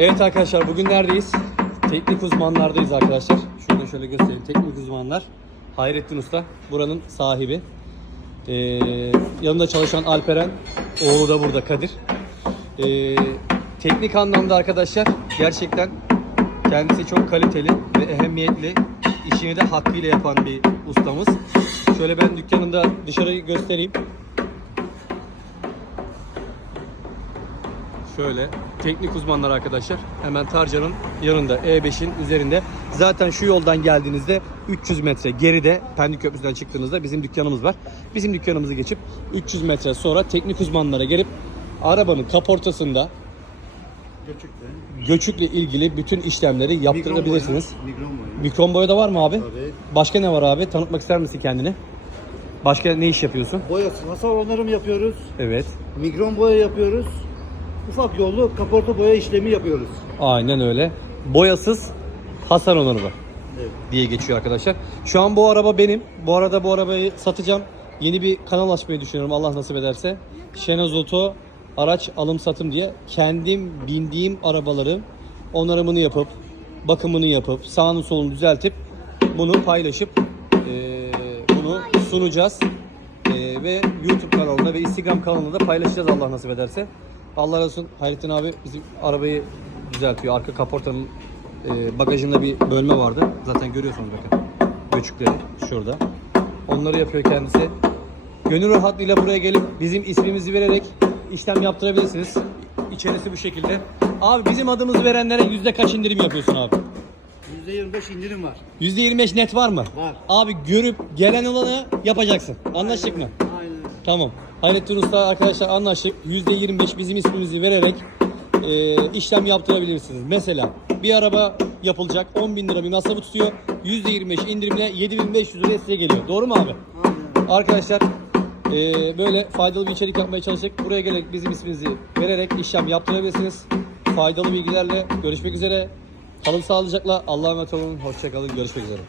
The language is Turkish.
Evet arkadaşlar bugün neredeyiz? Teknik uzmanlardayız arkadaşlar. Şuradan şöyle göstereyim. Teknik uzmanlar. Hayrettin Usta. Buranın sahibi. Ee, yanında çalışan Alperen. Oğlu da burada Kadir. Ee, teknik anlamda arkadaşlar gerçekten kendisi çok kaliteli ve ehemmiyetli. işini de hakkıyla yapan bir ustamız. Şöyle ben dükkanında dışarıyı göstereyim. Şöyle teknik uzmanlar arkadaşlar hemen Tarcan'ın yanında E5'in üzerinde. Zaten şu yoldan geldiğinizde 300 metre geride Pendik Köprüsü'nden çıktığınızda bizim dükkanımız var. Bizim dükkanımızı geçip 300 metre sonra teknik uzmanlara gelip arabanın kaportasında Göçükte. göçükle ilgili bütün işlemleri yaptırabilirsiniz. Migron boyu. Mikron boya da var mı abi? Tabii. Başka ne var abi? Tanıtmak ister misin kendini? Başka ne iş yapıyorsun? Boyası, hasar onarım yapıyoruz. Evet. Migron boya yapıyoruz. Ufak yollu kaporta boya işlemi yapıyoruz. Aynen öyle. Boyasız hasar onarımı. Evet. diye geçiyor arkadaşlar. Şu an bu araba benim. Bu arada bu arabayı satacağım. Yeni bir kanal açmayı düşünüyorum Allah nasip ederse. Şenaz Oto araç alım satım diye kendim bindiğim arabaların onarımını yapıp bakımını yapıp sağını solunu düzeltip bunu paylaşıp eee, bunu sunacağız. Eee, ve YouTube kanalında ve Instagram kanalında da paylaşacağız Allah nasip ederse. Allah razı olsun Hayrettin abi bizim arabayı düzeltiyor. Arka kaportanın e, bagajında bir bölme vardı. Zaten görüyorsunuz bakın. Göçükleri şurada. Onları yapıyor kendisi. Gönül rahatlığıyla buraya gelip bizim ismimizi vererek işlem yaptırabilirsiniz. İçerisi bu şekilde. Abi bizim adımızı verenlere yüzde kaç indirim yapıyorsun abi? %25 indirim var. Yüzde 25 net var mı? Var. Abi görüp gelen olanı yapacaksın. Anlaştık mı? Aynen. Tamam. Hayrettin Usta arkadaşlar anlaştık. %25 bizim ismimizi vererek e, işlem yaptırabilirsiniz. Mesela bir araba yapılacak 10 bin lira bir masrafı tutuyor. %25 indirimle 7500 liraya size geliyor. Doğru mu abi? Aynen. Arkadaşlar e, böyle faydalı bir içerik yapmaya çalıştık. Buraya gelerek bizim isminizi vererek işlem yaptırabilirsiniz. Faydalı bilgilerle görüşmek üzere. Kalın sağlıcakla. Allah'a emanet olun. Hoşçakalın. Görüşmek üzere.